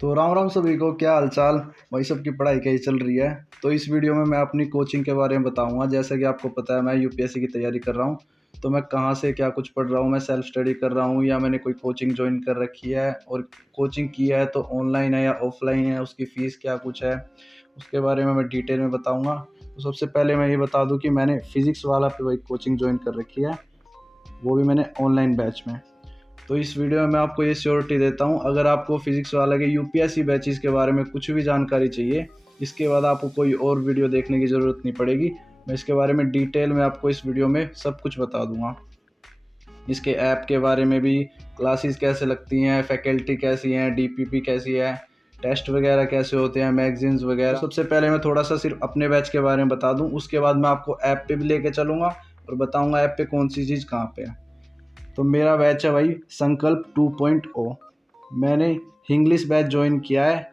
तो राम राम सभी को, क्या हालचाल भाई? सबकी पढ़ाई कैसी चल रही है? तो इस वीडियो में मैं अपनी कोचिंग के बारे में बताऊंगा। जैसा कि आपको पता है, मैं यूपीएससी की तैयारी कर रहा हूं। तो मैं कहां से क्या कुछ पढ़ रहा हूं, मैं सेल्फ स्टडी कर रहा हूं या मैंने कोई कोचिंग ज्वाइन कर रखी है, और कोचिंग किया है तो ऑनलाइन है या ऑफलाइन है, उसकी फ़ीस क्या कुछ है, उसके बारे में मैं डिटेल में बताऊँगा। तो सबसे पहले मैं ये बता दूँ कि मैंने फ़िज़िक्स वाला पे वही कोचिंग ज्वाइन कर रखी है, वो भी मैंने ऑनलाइन बैच में। तो इस वीडियो में मैं आपको ये श्योरिटी देता हूँ, अगर आपको फिजिक्स वाला के यूपीएससी बैचेस के बारे में कुछ भी जानकारी चाहिए, इसके बाद आपको कोई और वीडियो देखने की ज़रूरत नहीं पड़ेगी। मैं इसके बारे में डिटेल में आपको इस वीडियो में सब कुछ बता दूंगा। इसके ऐप के बारे में भी, क्लासेस कैसे लगती हैं, फैकल्टी कैसी हैं, डीपीपी कैसी है, टेस्ट वगैरह कैसे होते हैं, मैगजीन्स वगैरह। सबसे पहले मैं थोड़ा सा सिर्फ अपने बैच के बारे में बता दूं, उसके बाद मैं आपको ऐप पे भी लेके चलूँगा और बताऊँगा ऐप पे कौन सी चीज़ कहाँ पे है। तो मेरा बैच है भाई संकल्प 2.0। मैंने इंग्लिश बैच ज्वाइन किया है।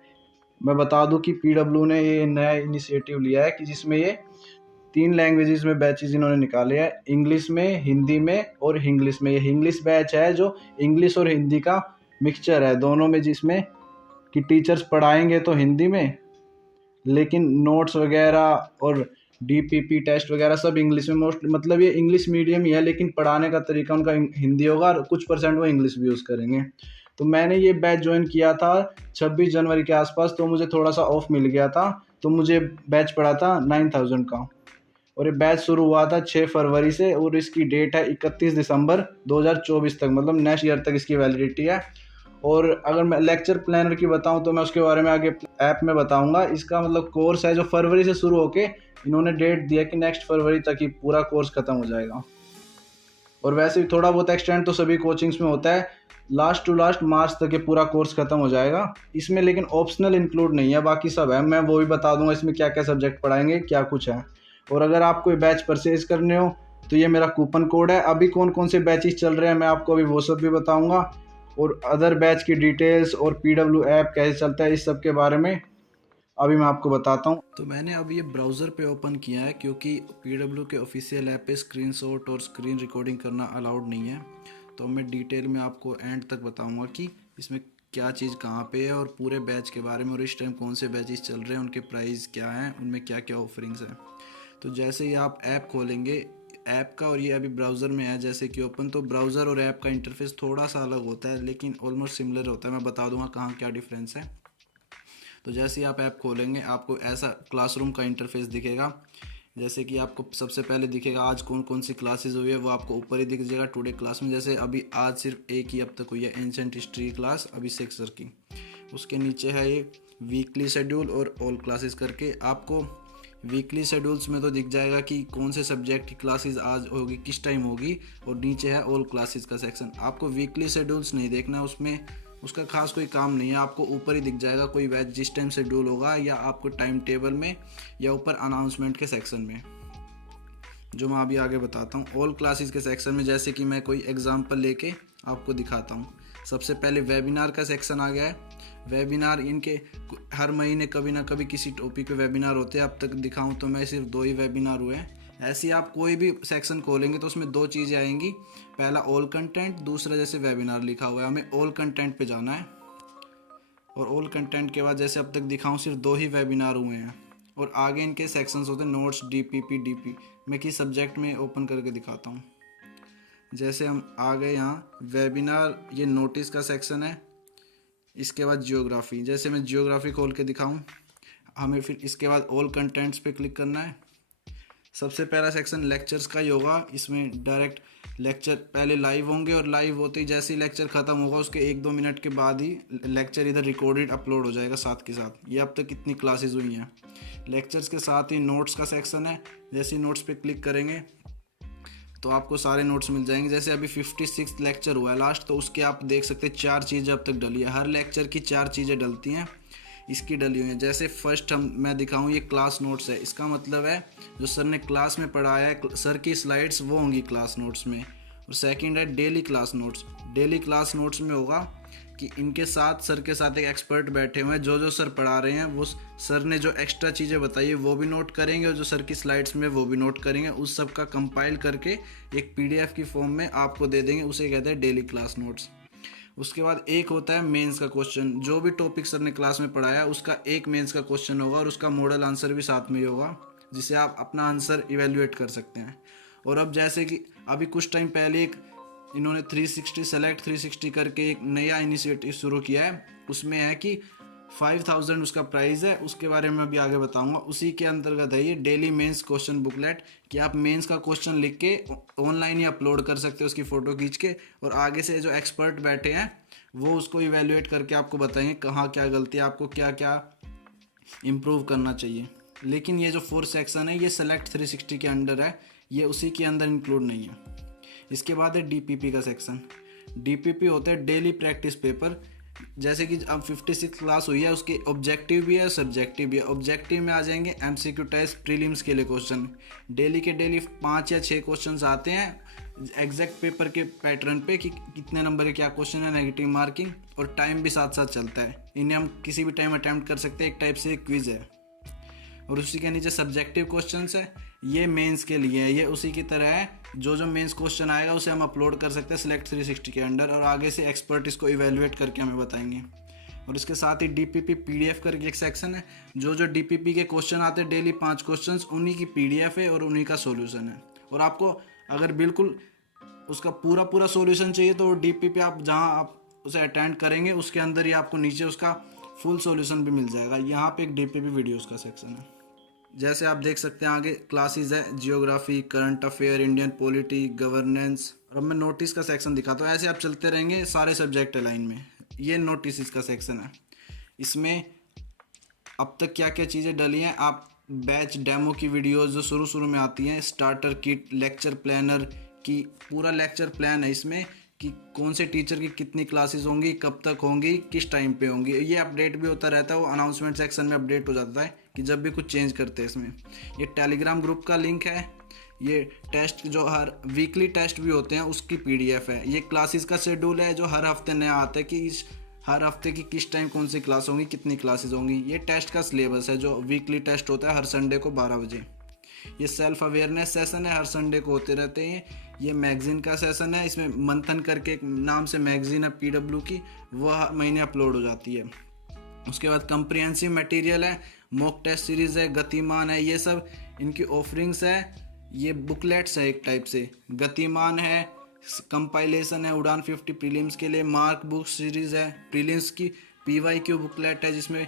मैं बता दूं कि पीडब्ल्यू ने ये नया इनिशिएटिव लिया है कि जिसमें ये 3 लैंग्वेजेस में बैचेस इन्होंने निकाले हैं, इंग्लिश में, हिंदी में और इंग्लिश में। ये इंग्लिश बैच है जो इंग्लिश और हिंदी का मिक्सचर है दोनों में, जिसमें कि टीचर्स पढ़ाएंगे तो हिंदी में, लेकिन नोट्स वगैरह और डीपीपी टेस्ट वगैरह सब इंग्लिश में। मोस्ट मतलब ये इंग्लिश मीडियम ही है, लेकिन पढ़ाने का तरीका उनका हिंदी होगा और कुछ परसेंट वो इंग्लिश भी यूज़ करेंगे। तो मैंने ये बैच ज्वाइन किया था 26 जनवरी के आसपास, तो मुझे थोड़ा सा ऑफ मिल गया था, तो मुझे बैच पड़ा था 9000 का। और ये बैच शुरू हुआ था 6 फरवरी से, और इसकी डेट है 31 दिसंबर 2024 तक, मतलब नेक्स्ट ईयर तक इसकी वैलिडिटी है। और अगर मैं लेक्चर प्लानर की बताऊं तो मैं उसके बारे में आगे ऐप में बताऊंगा। इसका मतलब कोर्स है जो फरवरी से शुरू होके इन्होंने डेट दिया कि नेक्स्ट फरवरी तक ही पूरा कोर्स खत्म हो जाएगा। और वैसे भी थोड़ा बहुत एक्सटेंड तो सभी कोचिंग्स में होता है, लास्ट टू लास्ट मार्च तक ये पूरा कोर्स खत्म हो जाएगा। इसमें लेकिन ऑप्शनल इंक्लूड नहीं है, बाकी सब है। मैं वो भी बता दूंगा इसमें क्या क्या सब्जेक्ट पढ़ाएंगे, क्या कुछ है। और अगर आपको ये बैच परचेज करने हो तो ये मेरा कूपन कोड है। अभी कौन कौन से बैचेस चल रहे हैं मैं आपको अभी वो सब भी बताऊंगा, और अदर बैच की डिटेल्स और पीडब्ल्यू ऐप कैसे चलता है, इस सब के बारे में अभी मैं आपको बताता हूँ। तो मैंने अब ये ब्राउज़र पे ओपन किया है, क्योंकि पीडब्ल्यू के ऑफिशियल ऐप पे स्क्रीनशॉट और स्क्रीन रिकॉर्डिंग करना अलाउड नहीं है। तो मैं डिटेल में आपको एंड तक बताऊंगा कि इसमें क्या चीज़ कहाँ पे है, और पूरे बैच के बारे में, और इस टाइम कौन से बैचेस चल रहे हैं, उनके प्राइस क्या हैं, उनमें क्या क्या ऑफरिंग्स हैं। तो जैसे ही आप ऐप खोलेंगे ऐप का, और ये अभी ब्राउज़र में है जैसे कि ओपन, तो ब्राउज़र और ऐप का इंटरफेस थोड़ा सा अलग होता है, लेकिन ऑलमोस्ट सिमिलर होता है। मैं बता दूंगा कहाँ क्या डिफरेंस है। तो जैसे ही आप ऐप खोलेंगे आपको ऐसा क्लासरूम का इंटरफेस दिखेगा। जैसे कि आपको सबसे पहले दिखेगा आज कौन कौन सी क्लासेस हुई है, वो आपको ऊपर ही दिख जाएगा टुडे क्लास में। जैसे अभी आज सिर्फ एक ही अब तक हुई है, एंशिएंट हिस्ट्री क्लास, अभी 6 सर की। उसके नीचे है ये वीकली शेड्यूल और ऑल क्लासेस करके। आपको वीकली शेड्यूल्स में तो दिख जाएगा कि कौन से सब्जेक्ट की क्लासेस आज होगी, किस टाइम होगी, और नीचे है ऑल क्लासेस का सेक्शन। आपको वीकली शेड्यूल्स नहीं देखना, उसमें उसका खास कोई काम नहीं है। आपको ऊपर ही दिख जाएगा कोई बैच जिस टाइम शेड्यूल होगा, या आपको टाइम टेबल में, या ऊपर अनाउंसमेंट के सेक्शन में, जो मैं अभी आगे बताता हूँ। ऑल क्लासेस के सेक्शन में जैसे कि मैं कोई एग्जांपल लेके आपको दिखाता हूँ। सबसे पहले वेबिनार का सेक्शन आ गया है। वेबिनार इनके हर महीने कभी ना कभी किसी टॉपिक पे वेबिनार होते हैं। अब तक दिखाऊं तो मैं सिर्फ 2 ही वेबिनार हुए हैं। ऐसे आप कोई भी सेक्शन खोलेंगे तो उसमें 2 चीज़ें आएंगी, पहला ऑल कंटेंट, दूसरा जैसे वेबिनार लिखा हुआ है, हमें ऑल कंटेंट पे जाना है। और ऑल कंटेंट के बाद जैसे अब तक दिखाऊं सिर्फ 2 ही वेबिनार हुए हैं, और आगे इनके सेक्शंस होते हैं नोट्स, डीपी। मैं किस सब्जेक्ट में ओपन करके दिखाता हूँ। जैसे हम आ गए यहाँ वेबिनार, ये नोटिस का सेक्शन है। इसके बाद जियोग्राफी, जैसे मैं जियोग्राफी खोल के दिखाऊं, हमें फिर इसके बाद ऑल कंटेंट्स पे क्लिक करना है। सबसे पहला सेक्शन लेक्चर्स का ही होगा। इसमें डायरेक्ट लेक्चर पहले लाइव होंगे, और लाइव होते ही जैसे ही लेक्चर ख़त्म होगा उसके 1-2 मिनट के बाद ही लेक्चर इधर रिकॉर्डेड अपलोड हो जाएगा साथ के साथ। ये अब तक कितनी क्लासेस हुई हैं। लेक्चर्स के साथ ही नोट्स का सेक्शन है। जैसे ही नोट्स पे क्लिक करेंगे तो आपको सारे नोट्स मिल जाएंगे। जैसे अभी 56 लेक्चर हुआ है लास्ट, तो उसके आप देख सकते हैं 4 चीज़ें अब तक डली है। हर लेक्चर की 4 चीज़ें डलती हैं, इसकी डली हुई है। जैसे फर्स्ट मैं दिखाऊं, ये क्लास नोट्स है। इसका मतलब है जो सर ने क्लास में पढ़ाया है, सर की स्लाइड्स वो होंगी क्लास नोट्स में। और सेकंड है daily class notes. Daily class notes में होगा कि इनके साथ, सर के साथ एक एक्सपर्ट बैठे हुए हैं, जो सर पढ़ा रहे हैं वो सर ने जो एक्स्ट्रा चीज़ें बताई है वो भी नोट करेंगे, और जो सर की स्लाइड्स में वो भी नोट करेंगे। उस सब का कंपाइल करके एक PDF की फॉर्म में आपको दे देंगे, उसे कहते हैं डेली क्लास नोट्स। उसके बाद एक होता है मेंस का क्वेश्चन, जो भी टॉपिक सर ने क्लास में पढ़ाया उसका एक मेंस का क्वेश्चन होगा और उसका मॉडल आंसर भी साथ में ही होगा, जिसे आप अपना आंसर इवेल्युएट कर सकते हैं। और अब जैसे कि अभी कुछ टाइम पहले एक इन्होंने 360 सेलेक्ट 360 करके एक नया इनिशिएटिव शुरू किया है, उसमें है कि 5000 उसका प्राइस है, उसके बारे में अभी आगे बताऊंगा। उसी के अंतर्गत है ये डेली मेंस क्वेश्चन बुकलेट, कि आप मेंस का क्वेश्चन लिख के ऑनलाइन ही अपलोड कर सकते हो उसकी फ़ोटो खींच के, और आगे से जो एक्सपर्ट बैठे हैं वो उसको इवेल्युएट करके आपको बताएंगे कहाँ क्या गलती है, आपको क्या क्या इम्प्रूव करना चाहिए। लेकिन ये जो 4 सेक्शन है ये सेलेक्ट 360 के अंडर है, ये उसी के अंदर इंक्लूड नहीं है। इसके बाद है डीपीपी का सेक्शन। डीपीपी होते हैं डेली प्रैक्टिस पेपर, जैसे कि अब 56 क्लास हुई है, उसके ऑब्जेक्टिव भी है सब्जेक्टिव भी है। ऑब्जेक्टिव में आ जाएंगे एमसीक्यू टेस्ट प्रीलिम्स के लिए क्वेश्चन, डेली के डेली 5 या 6 क्वेश्चन आते हैं एग्जैक्ट पेपर के पैटर्न पे कि कितने नंबर के क्या क्वेश्चन है, नेगेटिव मार्किंग, और टाइम भी साथ साथ चलता है। इन्हें हम किसी भी टाइम अटैम्प्ट कर सकते हैं, एक टाइप से एक क्विज है। और उसी के नीचे सब्जेक्टिव क्वेश्चंस है, ये मेंस के लिए है, ये उसी की तरह है, जो मेंस क्वेश्चन आएगा उसे हम अपलोड कर सकते हैं सिलेक्ट 360 के अंडर, और आगे से एक्सपर्ट इसको इवेल्युएट करके हमें बताएंगे। और इसके साथ ही डीपीपी पीडीएफ करके एक सेक्शन है, जो डीपीपी के क्वेश्चन आते हैं डेली 5 क्वेश्चन, उन्हीं की पीडीएफ है और उन्हीं का सॉल्यूशन है। और आपको अगर बिल्कुल उसका पूरा सॉल्यूशन चाहिए तो डीपीपी आप जहाँ आप उसे अटेंड करेंगे उसके अंदर ही आपको नीचे उसका फुल सॉल्यूशन भी मिल जाएगा। यहाँ पे एक डीपीपी वीडियोस का सेक्शन है। जैसे आप देख सकते हैं आगे क्लासेस है, geography, current affair, Indian polity, governance. और अब मैं नोटिस का सेक्शन दिखाता हूँ, ऐसे आप चलते रहेंगे सारे सब्जेक्ट लाइन में। ये नोटिस का सेक्शन है, इसमें अब तक क्या क्या चीज़ें डली हैं, आप बैच डेमो की वीडियोस जो शुरू में आती हैं, स्टार्टर किट, लेक्चर प्लानर की पूरा लेक्चर प्लान है इसमें, कि कौन से टीचर की कितनी क्लासेस होंगी, कब तक होंगी, किस टाइम पे होंगी। ये अपडेट भी होता रहता है, वो अनाउंसमेंट सेक्शन में अपडेट हो जाता है कि जब भी कुछ चेंज करते हैं इसमें। ये टेलीग्राम ग्रुप का लिंक है, ये टेस्ट जो हर वीकली टेस्ट भी होते हैं उसकी पीडीएफ है। ये क्लासेस का शेड्यूल है जो हर हफ्ते नया आता है कि इस हर हफ्ते की किस टाइम कौन सी क्लास होंगी, कितनी क्लासेस होंगी। ये टेस्ट का सिलेबस है जो वीकली टेस्ट होता है हर संडे को 12 बजे। ये सेल्फ अवेयरनेस सेशन है, हर संडे को होते रहते हैं। ये मैगजीन का सेशन है, इसमें मंथन करके एक नाम से मैगजीन है पीडब्ल्यू की, वह महीने अपलोड हो जाती है। उसके बाद कंप्रिहेंसिव मटेरियल है, मॉक टेस्ट सीरीज़ है, गतिमान है, ये सब इनकी ऑफरिंग्स है। ये बुकलेट्स है एक टाइप से, गतिमान है, कंपाइलेशन है उड़ान 50 प्रीलिम्स के लिए, मार्क बुक सीरीज़ है, प्रीलिम्स की पीवाईक्यू बुकलेट है जिसमें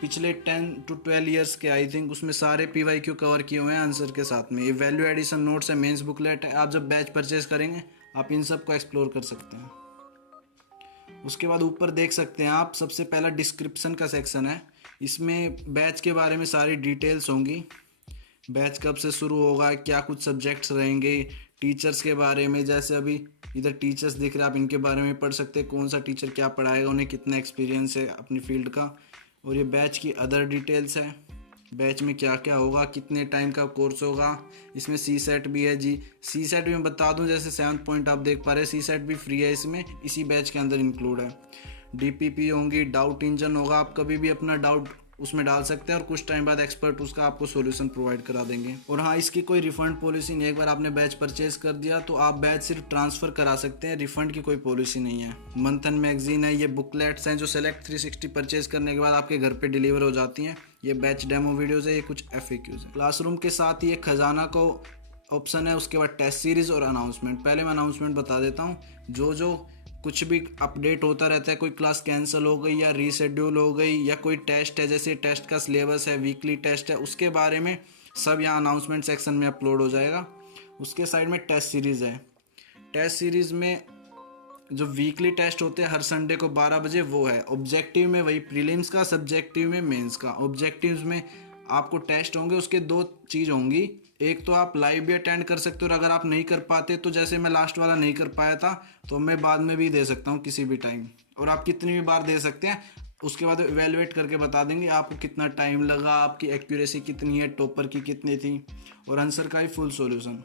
पिछले 10 to 12 ईयर्स के आई थिंक उसमें सारे पीवाईक्यू कवर किए हुए हैं आंसर के साथ में। ये वैल्यू एडिशन नोट्स है, मेंस बुकलेट है। आप जब बैच परचेज करेंगे आप इन सब को एक्सप्लोर कर सकते हैं। उसके बाद ऊपर देख सकते हैं आप, सबसे पहला डिस्क्रिप्शन का सेक्शन है, इसमें बैच के बारे में सारी डिटेल्स होंगी, बैच कब से शुरू होगा, क्या कुछ सब्जेक्ट्स रहेंगे, टीचर्स के बारे में, जैसे अभी इधर टीचर्स दिख रहे हैं आप इनके बारे में पढ़ सकते हैं, कौन सा टीचर क्या पढ़ाएगा, उन्हें कितना एक्सपीरियंस है अपनी फील्ड का। और ये बैच की अदर डिटेल्स है, बैच में क्या क्या होगा, कितने टाइम का कोर्स होगा। इसमें सी सेट भी है जी, सी सेट भी मैं बता दूं, जैसे 7th पॉइंट आप देख पा रहे हैं, सी सेट भी फ्री है इसमें, इसी बैच के अंदर इंक्लूड है। डीपीपी होंगी, डाउट इंजन होगा, आप कभी भी अपना डाउट उसमें डाल सकते हैं और कुछ टाइम बाद एक्सपर्ट उसका आपको सॉल्यूशन प्रोवाइड करा देंगे। और हाँ, इसकी कोई रिफंड पॉलिसी नहीं है, एक बार आपने बैच परचेज कर दिया तो आप बैच सिर्फ ट्रांसफ़र करा सकते हैं, रिफंड की कोई पॉलिसी नहीं है। मंथन मैगजीन है, ये बुकलेट्स हैं जो सेलेक्ट 360 परचेज करने के बाद आपके घर पे डिलीवर हो जाती हैं। ये बैच डेमो वीडियोज़ है, ये कुछ FAQs है। क्लासरूम के साथ ही एक खजाना को ऑप्शन है, उसके बाद टेस्ट सीरीज़ और अनाउंसमेंट। पहले मैं अनाउंसमेंट बता देता हूँ, जो कुछ भी अपडेट होता रहता है, कोई क्लास कैंसिल हो गई या रीशेड्यूल हो गई या कोई टेस्ट है, जैसे टेस्ट का सिलेबस है, वीकली टेस्ट है, उसके बारे में सब यहाँ अनाउंसमेंट सेक्शन में अपलोड हो जाएगा। उसके साइड में टेस्ट सीरीज़ है, टेस्ट सीरीज़ में जो वीकली टेस्ट होते हैं हर संडे को 12 बजे वो है। ऑब्जेक्टिव में वही प्रीलिम्स का, सब्जेक्टिव में मेंस का। ऑब्जेक्टिव्स में आपको टेस्ट होंगे, उसके 2 चीज़ होंगी, एक तो आप लाइव भी अटेंड कर सकते हो और अगर आप नहीं कर पाते तो जैसे मैं लास्ट वाला नहीं कर पाया था तो मैं बाद में भी दे सकता हूँ किसी भी टाइम, और आप कितनी भी बार दे सकते हैं। उसके बाद इवेलुएट करके बता देंगे आपको कितना टाइम लगा, आपकी एक्यूरेसी कितनी है, टॉपर की कितनी थी, और आंसर का ही फुल सॉल्यूशन।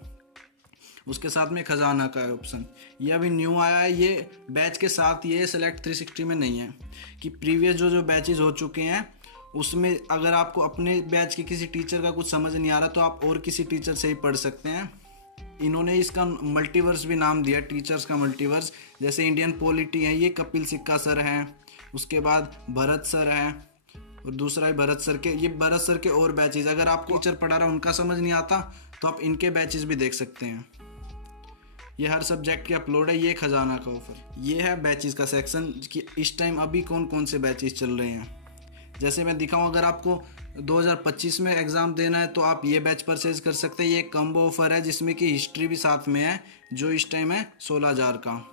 उसके साथ में खजाना का ऑप्शन, ये अभी न्यू आया है, ये बैच के साथ ये सेलेक्ट 360 में नहीं है, कि प्रीवियस जो बैचेज हो चुके हैं उसमें अगर आपको अपने बैच के किसी टीचर का कुछ समझ नहीं आ रहा तो आप और किसी टीचर से ही पढ़ सकते हैं। इन्होंने इसका मल्टीवर्स भी नाम दिया, टीचर्स का मल्टीवर्स। जैसे इंडियन पॉलिटी है, ये कपिल सिक्का सर हैं, उसके बाद भरत सर हैं, और दूसरा है भरत सर के, ये भरत सर के और बैचेज। अगर आपको टीचर पढ़ा रहा उनका समझ नहीं आता तो आप इनके बैचेज भी देख सकते हैं। ये हर सब्जेक्ट के अपलोड है। ये खजाना का ऑफर, ये है बैचेज का सेक्शन कि इस टाइम अभी कौन कौन से बैचेज चल रहे हैं। जैसे मैं दिखाऊं, अगर आपको 2025 में एग्ज़ाम देना है तो आप ये बैच परचेज कर सकते हैं। ये एक कम्बो ऑफर है जिसमें कि हिस्ट्री भी साथ में है, जो इस टाइम है 16,000 का।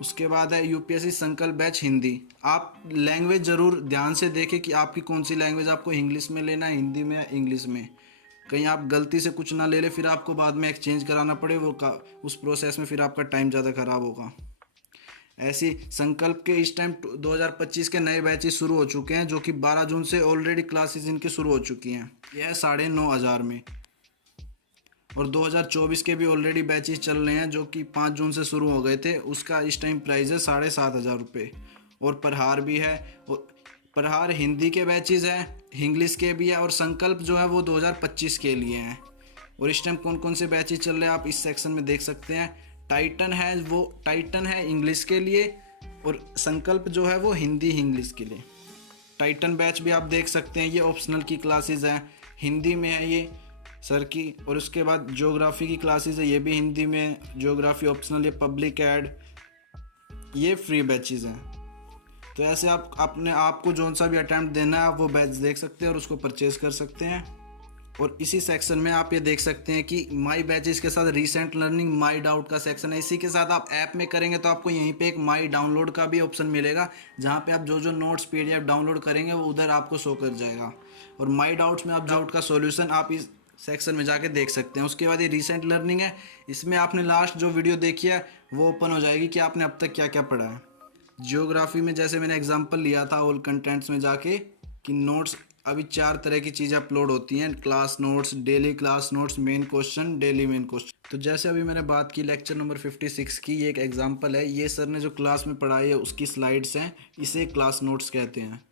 उसके बाद है यूपीएससी संकल्प बैच हिंदी। आप लैंग्वेज ज़रूर ध्यान से देखें कि आपकी कौन सी लैंग्वेज, आपको इंग्लिश में लेना है, हिंदी में या इंग्लिश में। कहीं आप गलती से कुछ ना ले ले, फिर आपको बाद में एक्सचेंज कराना पड़े, उस प्रोसेस में फिर आपका टाइम ज़्यादा ख़राब होगा। ऐसी संकल्प के इस टाइम 2025 के नए बैचेस शुरू हो चुके हैं, जो कि 12 जून से ऑलरेडी क्लासेस इनकी शुरू हो चुकी हैं। यह है 9,500 में। और 2024 के भी ऑलरेडी बैचेस चल रहे हैं, जो कि 5 जून से शुरू हो गए थे। उसका इस टाइम प्राइस है 7,500 रुपये। और प्रहार भी है, और प्रहार हिंदी के बैचेस हैं, इंग्लिश के भी है, और संकल्प जो है वो 2025 के लिए हैं। और इस टाइम कौन कौन से बैचेस चल रहे हैं आप इस सेक्शन में देख सकते हैं। टाइटन है, वो टाइटन है इंग्लिश के लिए, और संकल्प जो है वो हिंदी इंग्लिश के लिए। टाइटन बैच भी आप देख सकते हैं, ये ऑप्शनल की क्लासेस हैं, हिंदी में है ये सर की। और उसके बाद ज्योग्राफी की क्लासेस है, ये भी हिंदी में, ज्योग्राफी ऑप्शनल। ये पब्लिक एड, ये फ्री बैचेस हैं। तो ऐसे आप अपने आपको जौन सा भी अटैम्प्ट देना है आप वो बैच देख सकते हैं और उसको परचेज कर सकते हैं। और इसी सेक्शन में आप ये देख सकते हैं कि माई बैचेस के साथ रीसेंट लर्निंग, माई डाउट का सेक्शन है। इसी के साथ आप ऐप में करेंगे तो आपको यहीं पे एक माई डाउनलोड का भी ऑप्शन मिलेगा, जहाँ पे आप जो जो नोट्स पीडीएफ डाउनलोड करेंगे वो उधर आपको शो कर जाएगा। और माई डाउट्स में आप डाउट का सॉल्यूशन आप इस सेक्शन में जाके देख सकते हैं। उसके बाद ये रीसेंट लर्निंग है, इसमें आपने लास्ट जो वीडियो देखी है वो ओपन हो जाएगी कि आपने अब तक क्या क्या पढ़ा है। जियोग्राफी में जैसे मैंने एग्जांपल लिया था ऑल कंटेंट्स में जाके कि नोट्स, अभी 4 तरह की चीज़ें अपलोड होती हैं, class notes, daily class notes, main question, daily main question. तो जैसे अभी मैंने बात की लेक्चर नंबर 56 की, ये एक एग्जांपल है। ये सर ने जो क्लास में पढ़ाई है उसकी स्लाइड्स हैं, इसे क्लास नोट्स कहते हैं।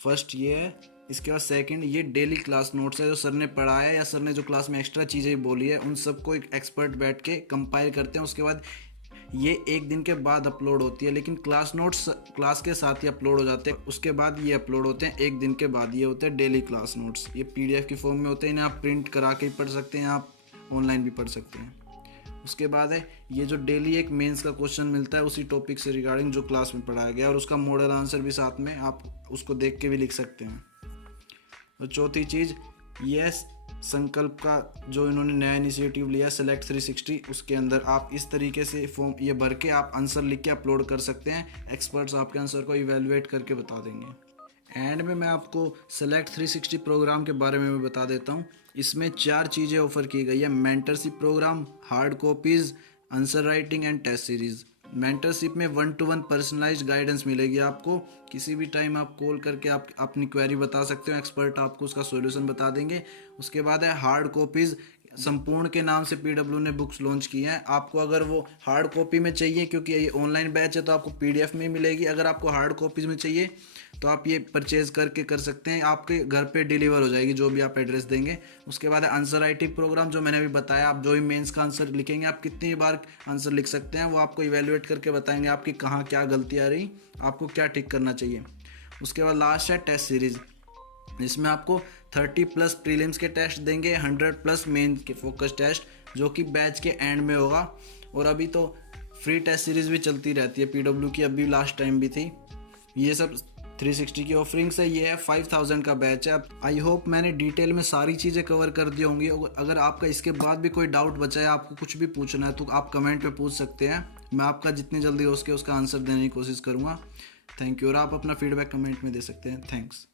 फर्स्ट ये है, इसके बाद सेकंड ये डेली क्लास नोट्स है, जो सर ने पढ़ाया या सर ने जो क्लास में एक्स्ट्रा चीज़ें बोली है उन सबको एक एक्सपर्ट बैठ के कंपाइल करते हैं। उसके बाद ये एक दिन के बाद अपलोड होती है, लेकिन क्लास नोट्स क्लास के साथ ही अपलोड हो जाते हैं। उसके बाद ये अपलोड होते हैं एक दिन के बाद। ये होते हैं डेली क्लास नोट्स। ये पीडीएफ की फॉर्म में होते हैं, इन्हें आप प्रिंट करा के पढ़ सकते हैं, आप ऑनलाइन भी पढ़ सकते हैं। उसके बाद है ये जो डेली एक मेंस का क्वेश्चन मिलता है उसी टॉपिक से रिगार्डिंग जो क्लास में पढ़ाया गया, और उसका मॉडल आंसर भी साथ में, आप उसको देख के भी लिख सकते हैं। और चौथी चीज़, ये संकल्प का जो इन्होंने नया इनिशिएटिव लिया सेलेक्ट 360, उसके अंदर आप इस तरीके से फॉर्म ये भर के आप आंसर लिख के अपलोड कर सकते हैं। एक्सपर्ट्स आपके आंसर को इवेलुएट करके बता देंगे। एंड में मैं आपको सेलेक्ट 360 प्रोग्राम के बारे में भी बता देता हूँ। इसमें 4 चीज़ें ऑफर की गई है: mentorship program, hard copies, answer writing and test series. Mentorship में 1-to-1 पर्सनलाइज्ड गाइडेंस मिलेगी आपको। किसी भी टाइम आप कॉल करके आप अपनी क्वेरी बता सकते हो, एक्सपर्ट आपको उसका सॉल्यूशन बता देंगे। उसके बाद है हार्ड कॉपीज़। संपूर्ण के नाम से पीडब्ल्यू ने बुक्स लॉन्च की हैं। आपको अगर वो हार्ड कॉपी में चाहिए, क्योंकि ये ऑनलाइन बैच है तो आपको पीडीएफ में ही मिलेगी। अगर आपको हार्ड कॉपीज़ में चाहिए तो आप ये परचेज करके कर सकते हैं, आपके घर पे डिलीवर हो जाएगी जो भी आप एड्रेस देंगे। उसके बाद है आंसर राइटिंग प्रोग्राम, जो मैंने भी बताया। आप जो भी मेंस का आंसर लिखेंगे, आप कितनी बार आंसर लिख सकते हैं, वो आपको इवेलुएट करके बताएंगे आपकी कहाँ क्या गलती आ रही, आपको क्या ठीक करना चाहिए। उसके बाद लास्ट है टेस्ट सीरीज़, जिसमें आपको 30+ प्रीलिम्स के टेस्ट देंगे, 100+ मेन के फोकस टेस्ट, जो कि बैच के एंड में होगा। और अभी तो फ्री टेस्ट सीरीज़ भी चलती रहती है पीडब्ल्यू की, अभी लास्ट टाइम भी थी। ये सब 360 की ऑफरिंग्स है। ये है 5000 का बैच है। आई होप मैंने डिटेल में सारी चीज़ें कवर कर दी होंगी। अगर आपका इसके बाद भी कोई डाउट बचा है, आपको कुछ भी पूछना है, तो आप कमेंट में पूछ सकते हैं। मैं आपका जितनी जल्दी हो सके उसका आंसर देने की कोशिश करूँगा। Thank you. और आप अपना फीडबैक कमेंट में दे सकते हैं। थैंक्स।